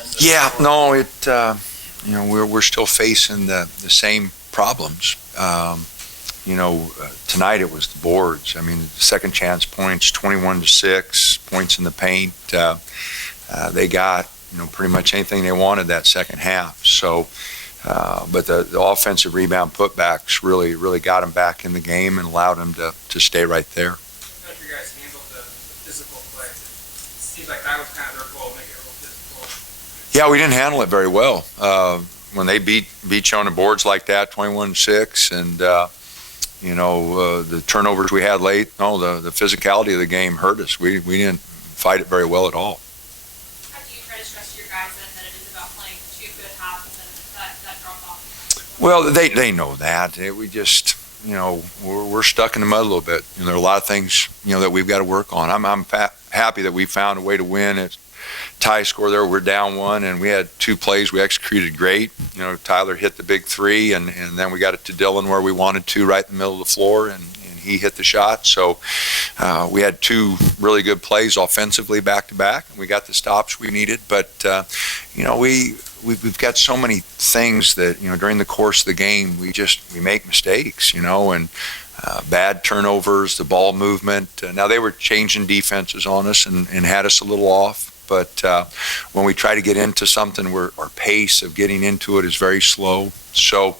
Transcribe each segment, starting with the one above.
end? Yeah, no, we're still facing the same problems. Tonight it was the boards. I mean, second chance points, 21-6 points in the paint. They got pretty much anything they wanted that second half. So, but the offensive rebound putbacks really got them back in the game and allowed them to stay right there. How did you guys handle the physical play? It seems like that was kind of their goal, make it a little physical. Yeah, we didn't handle it very well. When they beat you on the boards like that, 21-6, and the turnovers we had late, the physicality of the game hurt us. We didn't fight it very well at all. How do you try to stress to your guys that it is about playing 2 good halves and that drop off? Well, they know that. We just, we're stuck in the mud a little bit. There are a lot of things, that we've got to work on. I'm happy that we found a way to win. It's tie score there. We're down 1, and we had 2 plays we executed great. Tyler hit the big 3, and then we got it to Dylan where we wanted to, right in the middle of the floor, and he hit the shot. So we had 2 really good plays offensively back-to-back, and we got the stops we needed. But, we've got so many things that, during the course of the game, we make mistakes, and bad turnovers, the ball movement. Now, they were changing defenses on us and had us a little off. But when we try to get into something, our pace of getting into it is very slow. So,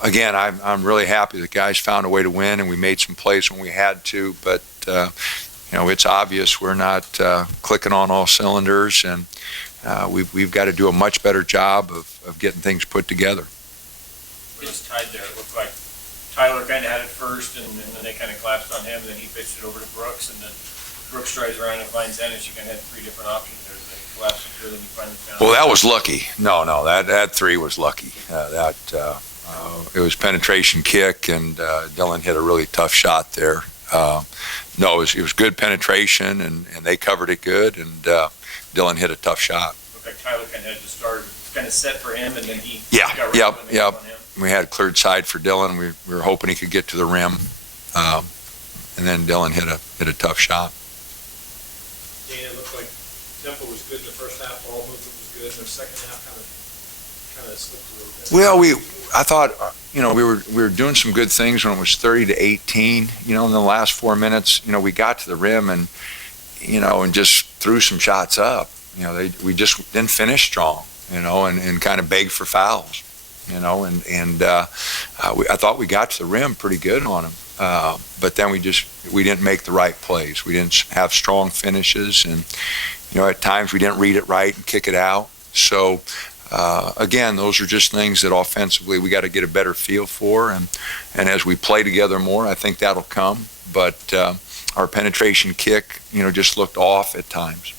again, I'm really happy the guys found a way to win, and we made some plays when we had to. But, it's obvious we're not clicking on all cylinders, and we've got to do a much better job of getting things put together. It was tied there. It looked like Tyler kind of had it first, and then they kind of collapsed on him, and then he pitched it over to Brooks, and then Brooks drives around and finds Ennis. You kind of had 3 different options there. They collapsed it through, then you finally found. Well, that was lucky. No, that 3 was lucky. It was penetration kick, and Dylan hit a really tough shot there. No, it was good penetration, and they covered it good, and Dylan hit a tough shot. Looked like Tyler kind of had to start, kind of set for him, and then he got yep. on him. We had cleared side for Dylan. We were hoping he could get to the rim, and then Dylan hit a tough shot. Dana, it looked like tempo was good in the first half, ball movement was good, and the second half kind of slipped a little bit. Well, I thought, we were doing some good things when it was 30-18. In the last 4 minutes, we got to the rim and just threw some shots up. We just didn't finish strong, and kind of begged for fouls, I thought we got to the rim pretty good on them. But then we didn't make the right plays. We didn't have strong finishes, and at times we didn't read it right and kick it out. So again, those are just things that offensively we got to get a better feel for, and as we play together more, I think that'll come. But our penetration kick, just looked off at times. I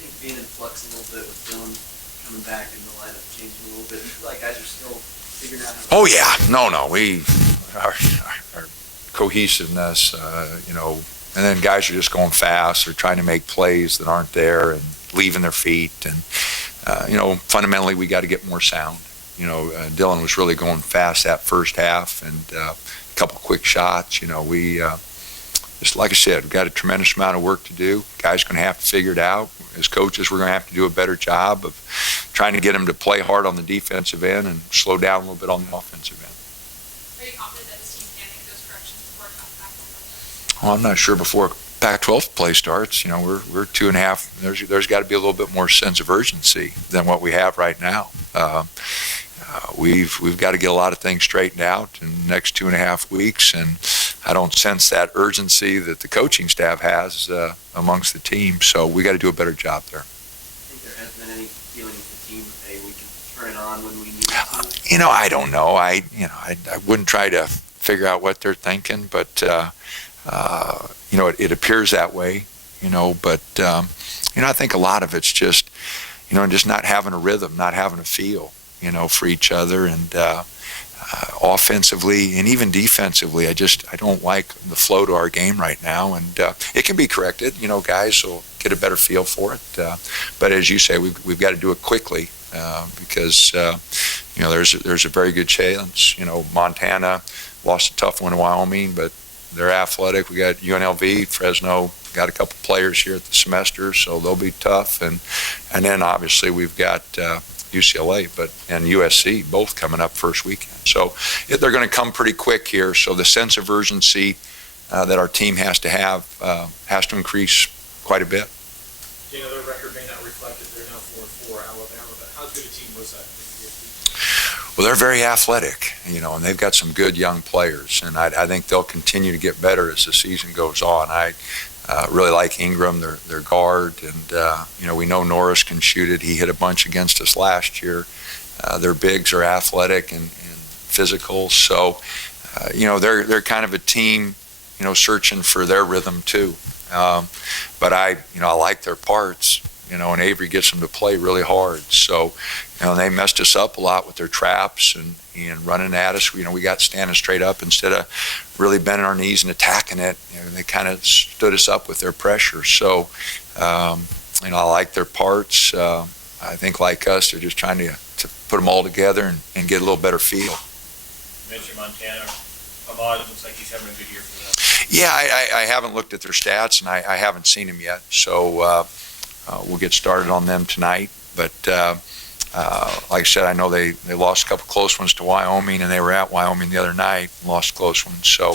think being in flux a little bit with Dylan coming back in the lineup, changing a little bit. You feel like guys are still figuring out how to. Oh yeah, no, our cohesiveness, and then guys are just going fast or trying to make plays that aren't there and leaving their feet, and fundamentally we got to get more sound. Dylan was really going fast that first half, and a couple quick shots. We just like I said, we've got a tremendous amount of work to do. Guys are going to have to figure it out. As coaches, we're going to have to do a better job of trying to get them to play hard on the defensive end and slow down a little bit on the offensive end. Are you confident that this team can make those corrections before Pac-12 play? Well, I'm not sure before Pac-12 play starts. We're 2.5. There's got to be a little bit more sense of urgency than what we have right now. We've got to get a lot of things straightened out in the next 2.5 weeks, and I don't sense that urgency that the coaching staff has amongst the team. So we got to do a better job there. I think there has been any feeling with the team that, hey, we can turn it on when we need to? I don't know. I wouldn't try to figure out what they're thinking, but it appears that way. But I think a lot of it's just just not having a rhythm, not having a feel, for each other, and offensively and even defensively, I don't like the flow to our game right now, and it can be corrected. Guys will get a better feel for it, but as you say, we've got to do it quickly because there's a very good chance. Montana lost a tough one to Wyoming, but they're athletic. We got UNLV, Fresno, got a couple players here at the semester, so they'll be tough. And then obviously we've got UCLA and USC both coming up first weekend. So they're going to come pretty quick here. So the sense of urgency that our team has to have has to increase quite a bit. Their record may not reflect it. They're now 4-4 Alabama, but how good a team was that? Well, they're very athletic, and they've got some good young players, and I think they'll continue to get better as the season goes on. I really like Ingram, their guard, and we know Norris can shoot it. He hit a bunch against us last year. Their bigs are athletic and physical, so they're kind of a team, searching for their rhythm too. But I like their parts, and Avery gets them to play really hard. So, they messed us up a lot with their traps and running at us. We got standing straight up instead of really bending our knees and attacking it. They kind of stood us up with their pressure. So, I like their parts. I think like us, they're just trying to put them all together and get a little better feel. You mentioned Montana. Ahmad, it looks like he's having a good year for them. Yeah, I haven't looked at their stats, and I haven't seen him yet. So we'll get started on them tonight. But like I said, I know they lost a couple close ones to Wyoming, and they were at Wyoming the other night and lost close ones. So,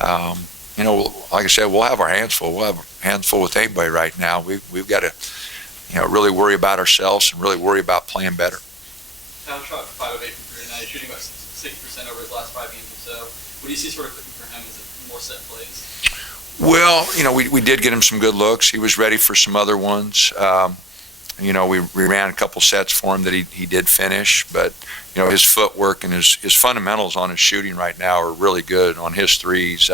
like I said, we'll have our hands full. We'll have our hands full with anybody right now. We've got to, really worry about ourselves and really worry about playing better. Tom shot 5 of 8 from 3 tonight, shooting about 60% over his last 5 games or so. What do you see sort of clicking for him? Is it more set plays? Well, we did get him some good looks. He was ready for some other ones. We ran a couple sets for him that he did finish, but his footwork and his fundamentals on his shooting right now are really good. On his threes,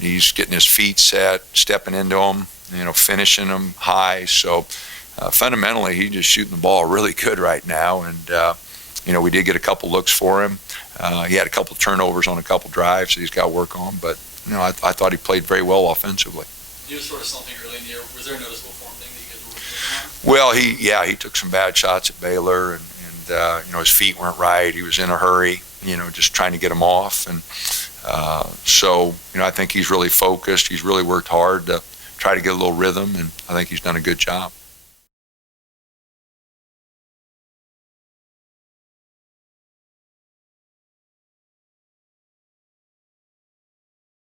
he's getting his feet set, stepping into them, finishing them high. So fundamentally, he's just shooting the ball really good right now. And we did get a couple looks for him. He had a couple turnovers on a couple drives that he's got to work on, but I thought he played very well offensively. He was sort of something early in the year. Was there a noticeable form thing that you guys were working on? Well, he took some bad shots at Baylor, and his feet weren't right. He was in a hurry, just trying to get them off, and so I think he's really focused. He's really worked hard to try to get a little rhythm, and I think he's done a good job.